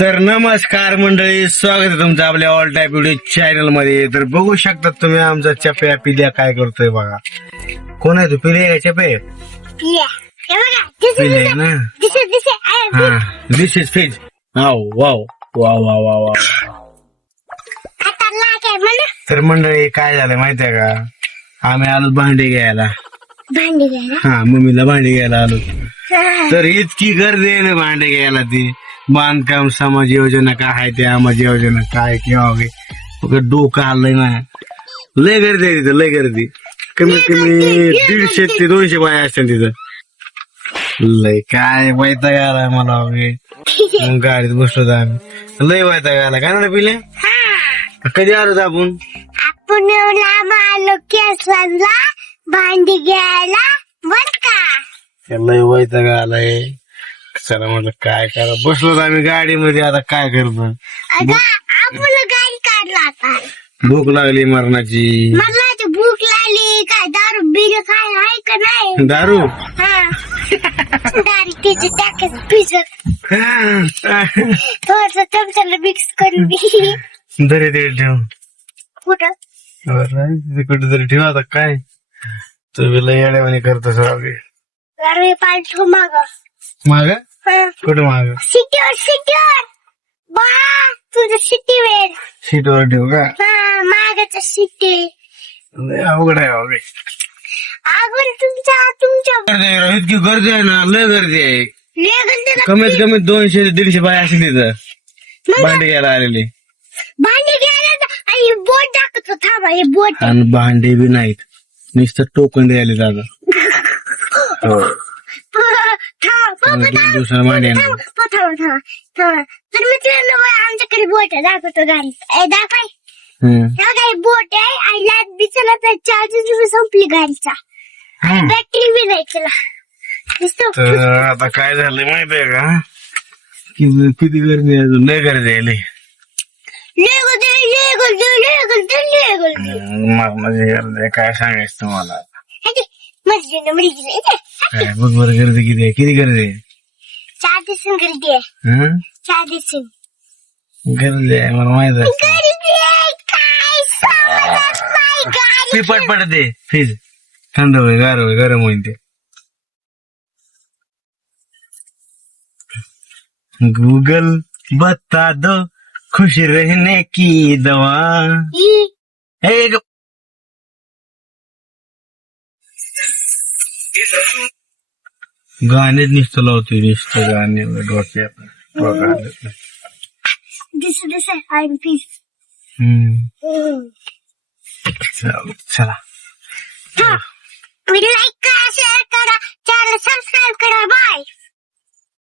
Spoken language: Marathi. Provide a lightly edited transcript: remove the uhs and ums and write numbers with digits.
तर नमस्कार मंडळी, स्वागत आहे तुमचं आपल्या ऑल टाईप व्हिडिओ चॅनल मध्ये. तर बघू शकता तुम्ही आमचा चप्या पिल्या काय करतोय बघा. कोण आहे तू? पिले का चपे? पिले ना. हा, this is fish. Wow wow wow wow wow wow. तर मंडळी काय झालं माहितीये का, आम्ही आलो भांडी घ्यायला. हा, मम्मीला भांडी घ्यायला आलो. तर इतकी गर्दी आहे ना भांडे घ्यायला. ती बांधकाम समाज योजना काय आहे, ते आम्हाला योजना काय किंवा डोकं आलंय ना. लय गर्दी आहे तिथं, लय गर्दी. कमीत कमी 150 ते 200 बाया असतील तिथं. लय काय वैताग आलाय मला. मग गाडीत बसलो तर आम्ही. लय वैताग आला काय ना पिले. कधी आलो आपण आलो केसला भांडी घ्यायला बर का. लय वैताग आलाय. चला म्हटलं काय करा, बसलो तर आम्ही गाडीमध्ये. आता काय करतो, आपण गाडी काढला आता. भूक लागली मरणाची. मला ते भूक लागली. काय दारू बिर काय आहे का नाही? दारू दारू त्याची टाकत भिजत थोडस चमचाला मिक्स करून दरी दे ठेव. कुठं कुठेतरी ठेवा. आता काय तुम्ही लय येड्यावानी करतो सगळे. पाठ माग कुठं माग? सिटीवर बा तुझं सिटीवर सीटवर ठेवू का? मागाचा सिटी. लय अवघड आहे बाबा. अगं तुमच्या इतकी गर्दी आहे ना, लय गर्दी आहे. लेगल कमीत कमी 200 ते 150 बाय असेल तिथं भांडी घ्यायला आलेली. भांडी घ्यायला आणि बोट दाखवतो. थांबा, हे बोट आणि भांडी बी नाहीत, नुसतं टोकन द्यायला दादा. हो, 2 दिवसाला भांडी आणणार. तर मित्रांनो, आमच्याकडे बोट आहे. दाखवतो गाडी. दाखवाय काही बोट आहे. आणि लाईट बी चलत आहे. चार्जर संपली गाडीचा. बॅटरी बी नाही चला. तर आता काय झालं माहितीये का, किती गर्दी आहे अजून. लय गर्दी आहे. मरणाची गर्दी आहे, काय सांगायचं तुम्हाला. काय बघ बरं, गर्दी किती आहे, किती गर्दी आहे. 4 दिवसांनी गर्दी आहे. 4 दिवसांनी गर्दी आहे, मला माहित आहे. गर्दी आहे. काय समजत नाही गाडी. पट दे फ्रीज, थंड होईल, गार होईल, गरम होईल ते. गूगल बता दो खुश रहने की दवा. गाणेच नुसतं लावतोय, नुसतं गाणे डोक्यात. This I am peace. चला व्हिडिओ लाईक करा,